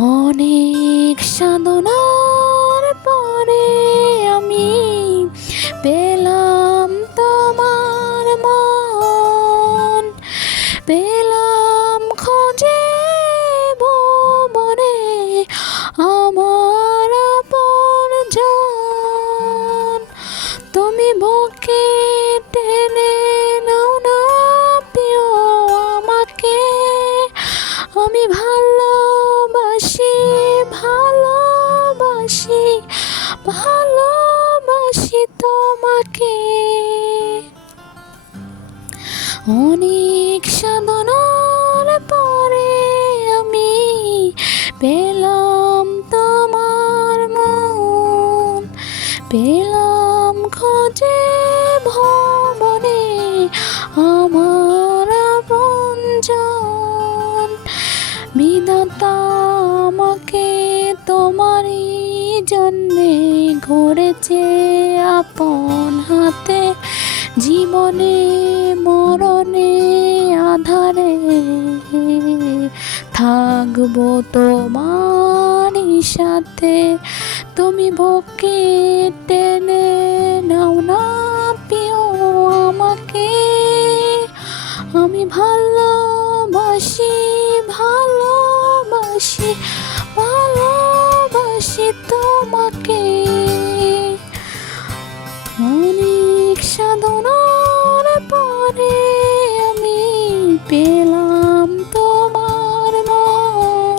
অনেক সাধনার পরে আমি পেলাম তোমার মন, পেলাম খোঁজে ভুবনে আমার আপনজন। তুমি বুকে টেনে নাও না প্রিয় আমাকে, আমি ভালোবাসি ভালোবাসি ভালোবাসি তোমাকে। অনেক সাধনার পরে আমি পেলাম তোমার মন, পেলাম খোঁজে ভুবনে আমার আপনজন। বিধাতা আমাকে তোমারই জন্যে গড়েছে আপন হাতে, জীবনে মরণে আধারে থাকবো তোমারই সাথে। তুমি বুকে টেনে নাও না প্রিয় আমাকে, আমি ভালোবাসি ভালোবাসি ভালোবাসি তোমাকে। অনেক সাধনার পরে আমি পেলাম তোমার মন,